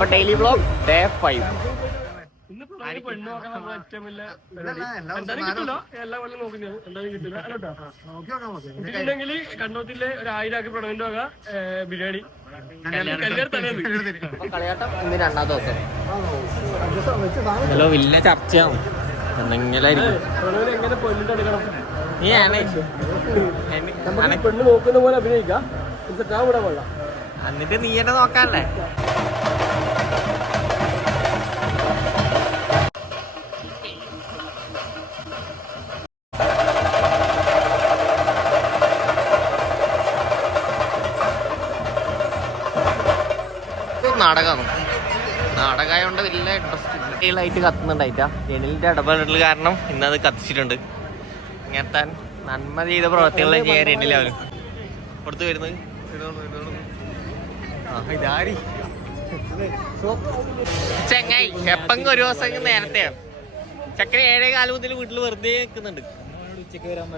അപ്പൊ daily vlog day 5. കണ്ണൂത്തിലെ ഒരു 1000 product വക ബിരിയാണി കളിയാട്ടം ഇന്ന് 2ാം ദിവസം. ഹലോ വലിയ ചർച്ചയാവും എന്തെങ്കിലും എങ്ങനെ പൊന്നിട്ടെടുക്കണം. നീ പെണ്ണ് നോക്കുന്ന പോലെ അഭിനയിക്കാം. ഇവിടെ കൊള്ളാം. എന്നിട്ട് നീ എന്നെ നോക്കാനല്ലേ? നാടകമായോണ്ട് വലിയ ഇൻട്രസ്റ്റ് ആയിട്ട് കത്തുന്നുണ്ടായിട്ടാ. ജനലിന്റെ ഇടപെടൽ കാരണം ഇന്നത് കത്തിച്ചിട്ടുണ്ട്. ഇങ്ങനത്തെ നന്മ ചെയ്ത പ്രവർത്തികളെ ചെയ്യാൻ രണ്ടിലാവരും പുറത്ത് വരുന്നത്. ഇതാരി ചെങ്ങായി എപ്പെങ്കിലും ഒരു ദിവസം നേരത്തെയാണ്. ചക്കര 7:15 മുതൽ വീട്ടിൽ വെറുതെ നിൽക്കുന്നുണ്ട്. ഉച്ചക്ക് വരാൻ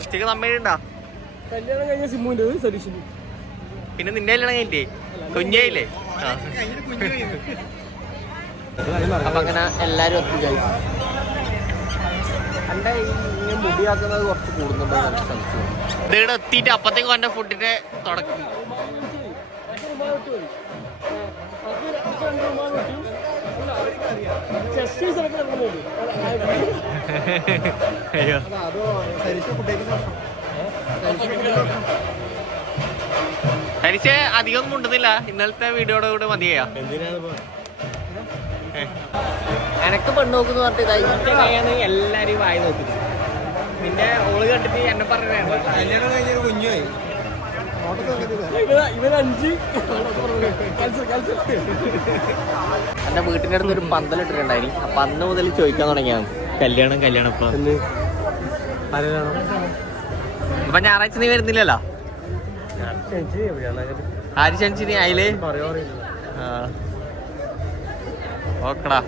ഉച്ചക്ക് നമ്മളുണ്ടാ. കല്യാണം കഴിഞ്ഞ സിമ്മുണ്ട് സതീഷിന്. പിന്നെ നിന്റെ കല്യാണം കഴിഞ്ഞിട്ടേ കുഞ്ഞായില്ലേ? അപ്പൊ അങ്ങനെ എല്ലാരും ഒത്തുകയായി. എന്റെ ഈ മുടിയാക്കുന്നത് കുറച്ച് കൂടുന്നുണ്ടോ ഇതിവിടെ എത്തിയിട്ട് അപ്പത്തേക്ക് വന്ന ഫുഡിന്റെ തുടക്കം. ഹരിച്ച് അധികം മുണ്ടുന്നില്ല. ഇന്നലത്തെ വീഡിയോയുടെ കൂടെ മതിയാ. എനക്ക് പെണ്ണ് നോക്കുന്നു പറഞ്ഞിട്ട് എല്ലാരും വായി നോക്കി. പിന്നെ ഓള് കണ്ടിട്ട് എന്നെ പറഞ്ഞ കുഞ്ഞുമായി എന്റെ വീട്ടിന്റെ അടുത്ത് ഒരു പന്തലിട്ടിട്ടുണ്ടായി. അപ്പൊ അന്ന് മുതൽ ചോദിക്കാൻ തുടങ്ങിയാണ് കല്യാണം ഇപ്പൊ. അപ്പൊ ഞായറാഴ്ച നീ വരുന്നില്ലല്ലോ? ആര് ക്ഷണിച്ചിനി അയില്? ഓക്കടാ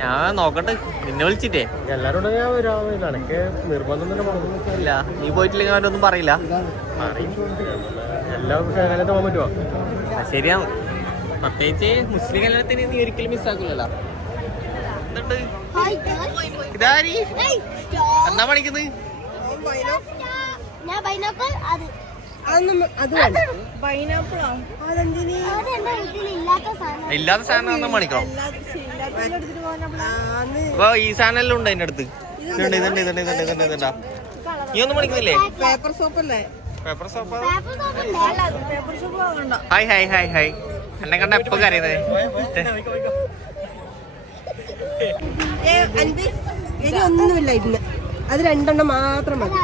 ഞാൻ നോക്കട്ടെ. നിന്നെ വിളിച്ചിട്ടേ എല്ലാരോടും ഞാൻ വരാം. നിർബന്ധം ഇല്ല. നീ പോയിട്ടില്ലെങ്കിൽ അവനൊന്നും പറയില്ല. എല്ലാം പോകാൻ പറ്റുമോ? ശരിയാണ്. പ്രത്യേകിച്ച് മുസ്ലിം കല്യാണത്തിന് നീ ഒരിക്കലും മിസ്സാക്കില്ലല്ലോ. എന്തുണ്ട് ഇതാരി എന്നാ പഠിക്കുന്നത്? ഇല്ലാത്ത സാധനം മണിക്കണം. അപ്പൊ ഈ സാധനം ഉണ്ട് അതിന്റെ അടുത്ത്. ഇതുണ്ടാ നീ ഒന്നും മണിക്കുന്നില്ലേ? പേപ്പർ സോപ്പല്ലേ? Paper soap. ഹായ് എന്നെ കണ്ട എപ്പോ കറിയുന്നത്? ഒന്നുമില്ല ഇന്ന്. അത് 2 മാത്രം മതി.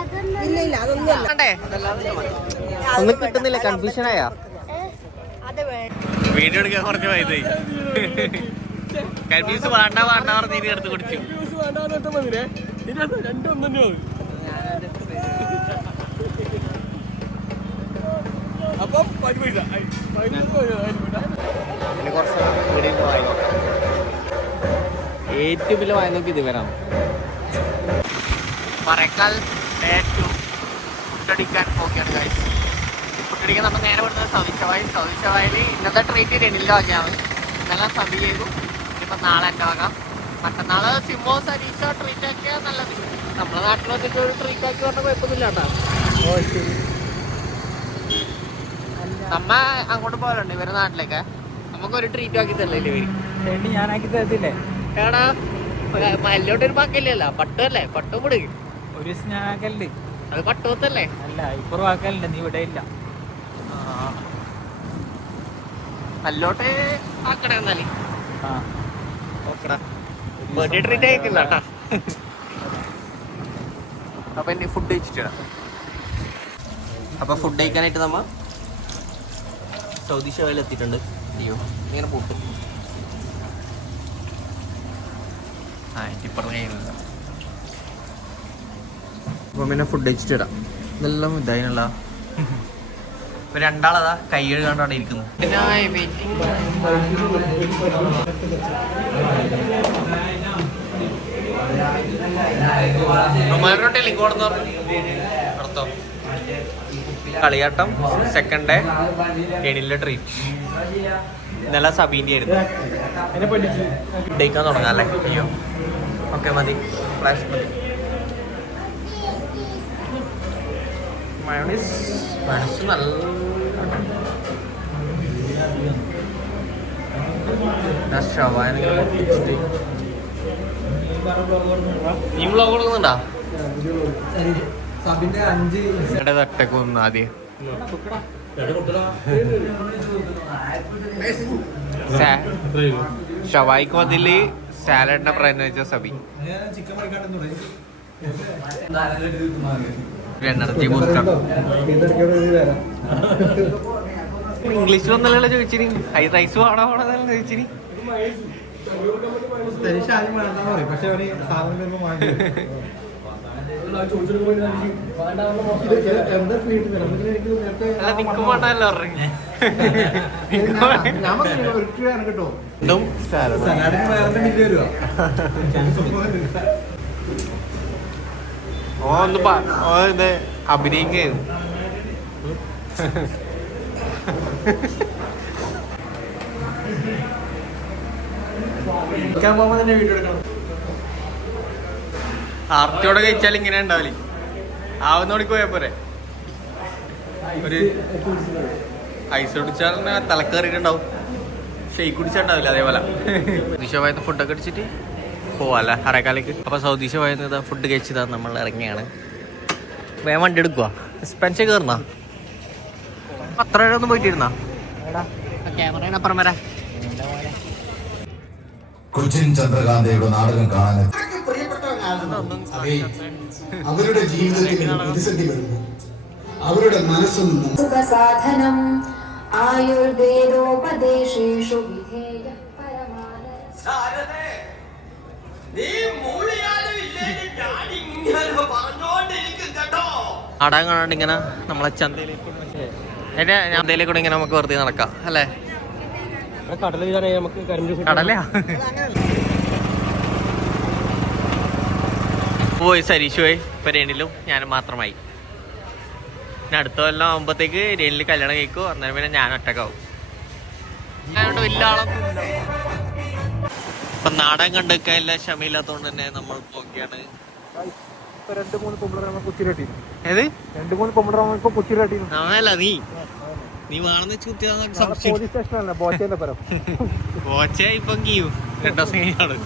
ഇല്ല അതൊന്നും ഒന്നും കിട്ടുന്നില്ല. കൺഫ്യൂഷൻ ആയാ? വീഡിയോ എടുക്കാൻ കുറച്ച് വൈദ്യുതി കൺഫ്യൂസ് വേണ്ട പറഞ്ഞ് ഇനി എടുത്ത് കുടിച്ചു. ഏറ്റവും വലിയ വായി നോക്കി ഇത് വരാം. മറക്കാൽ ഫുഡടിക്കാൻ പോവുകയാണ് ഗൈസ്. ഫുഡടിക്കാൻ നമ്മൾ നേരെ വിടുന്നത് സൗദി ഷവായിൽ ഇന്നത്തെ ട്രീറ്റ് രണ്ടിൻ്റെ വകയാണ്. ഇന്നെല്ലാം സബി ചെയ്തു. ഇനിയിപ്പോൾ നാളെ എൻ്റെ വക. മറ്റന്നാള് സിമോ സരീഷ ട്രീറ്റ് ആക്കിയാൽ നല്ലത്. നമ്മുടെ നാട്ടിൽ വന്നിട്ട് ഒരു ട്രീറ്റ് ആക്കി പറഞ്ഞാൽ കുഴപ്പമൊന്നുമില്ല കേട്ടോ. നമ്മ അങ്ങോട്ട് പോകലുണ്ട് ഇവരെ നാട്ടിലേക്ക്. നമുക്കൊരു ട്രീറ്റ് ആക്കി തരല്ലേ ഇവര്? ഞാനാക്കി തരത്തില്ലേ? ഏടാ മല്ലോട്ടൊരു പാക്കല്ലല്ലോ. പട്ടുമല്ലേ? പട്ടും കൂടി ഒരു ദിവസം ഞാനാക്കലുണ്ട്. അത് പട്ടുവത്തല്ലേ? അല്ല ഇപ്പുറം ആക്കലുണ്ട്. നീ ഇവിടെ ഇല്ല. മല്ലോട്ട് ആക്കണേ എന്നാല്. ബർത്ത്ഡേ ട്രീറ്റ് ആയിക്കില്ല കേട്ടാ. അപ്പൊ എന്റെ ഫുഡ് കഴിച്ചിട്ടാ. അപ്പൊ ഫുഡ് കഴിക്കാനായിട്ട് നമ്മ സൗദി ഷവായിൽ എത്തിയിട്ടുണ്ട്. അയ്യോ ഇങ്ങനെ പൂട്ട്. അപ്പം പിന്നെ ഫുഡ് കഴിച്ചിട്ടിടാം. ഇതെല്ലാം ഇതായിനുള്ള ഇപ്പൊ രണ്ടാളതാ കൈ കഴുകാണ്ട് അവിടെ ഇരിക്കുന്നു. റൊമാൻ റൊട്ടി ലിങ്ക് കൊടുത്തോ. കളിയാട്ടം സെക്കൻഡ് ഡേ എണിലെ ട്രീറ്റ്. ഇന്നലെ സബീൻ്റെ ആയിരുന്നു. ഡേക്കാൻ തുടങ്ങാം അല്ലേ? അയ്യോ ഓക്കെ മതി. ഫ്ലാഷ് മതി. മയോണീസ് നല്ല നീ വ്ളോഗ് കൊടുക്കുന്നുണ്ടോ? ഒറ്റക്ക് വന്നു ആദ്യം. ഷവായിക്ക് അതില് സാലഡിനെ പറയുന്ന സബി എനർജി ബൂസ്റ്റർ. ഇംഗ്ലീഷിലൊന്നല്ലല്ലോ ചോദിച്ചിനി. ഹൈ റൈസ് വേണോ വേണമെന്നല്ല ചോദിച്ചിനി. അല്ല നിക്കും വേണ്ടല്ലോ പറഞ്ഞു. ഇത് അഭിനയിക്കുന്നു. ആർത്തിയോടെ കഴിച്ചാൽ ഇങ്ങനെ ഉണ്ടാവില്ല. ആവുന്നോടിക്ക് പോയാ പോരെ. ഒരു ഐസ് കുടിച്ചാൽ തലക്കേറിയിട്ടുണ്ടാവും. ഷെയ്ക്ക് കുടിച്ചാണ്ടാവില്ല അതേപോലെ. സൗദീശമായിരുന്നു ഫുഡൊക്കെ അടിച്ചിട്ട് പോവാല്ലേ അറേക്കാലേക്ക്. അപ്പൊ സൗദീശമായിരുന്നത് ഫുഡ് കഴിച്ചതാ നമ്മൾ ഇറങ്ങിയാണ്. വേഗം വണ്ടി എടുക്കുക. സ്പെൻസ് കയറുന്ന അത്ര ഒന്നും പോയിട്ടിരുന്ന ക്യാമറയുടെ അപ്പുറം വരാ. കൊച്ചിൻ ചന്ദ്രകാന്തയുടെ നാടകം കാണാൻ അവരുടെ ജീവിതത്തിൽ പ്രതിസന്ധി വരുന്നു. അവരുടെ മനസ്സൊന്നും സുഖസാധനം ആയുർവേദോപദേശേഷു വിധേയ നാടകം കാണാണ്ട് ഇങ്ങനെ നമ്മളെ ചന്തയിലേക്ക് ചന്തയിലേക്കൂടെ ഇങ്ങനെ നമുക്ക് വെറുതെ നടക്കാം അല്ലേ? കടലയാ പോയി സരീഷ് പോയി. ഇപ്പൊ രേണിലും ഞാനും മാത്രമായി. പിന്നെ അടുത്ത കൊല്ലം ആകുമ്പോഴത്തേക്ക് രേണിൽ കല്യാണം കഴിക്കും. അന്നേരം പിന്നെ ഞാൻ ഒറ്റക്കാവും. അതുകൊണ്ട് വലിയ ആളൊന്നും ഇപ്പൊ നാടകം കണ്ടെടുക്കാനില്ല ക്ഷമയില്ലാത്തോണ്ട് തന്നെ നമ്മൾ പോക്കിയാണ്. ഏത് 2-3 പൊമ്പള അതല്ല നീ വേണമെന്ന് വെച്ച് ബോച്ച ഇപ്പം കീയും 2 ദിവസം കഴിഞ്ഞാണ്.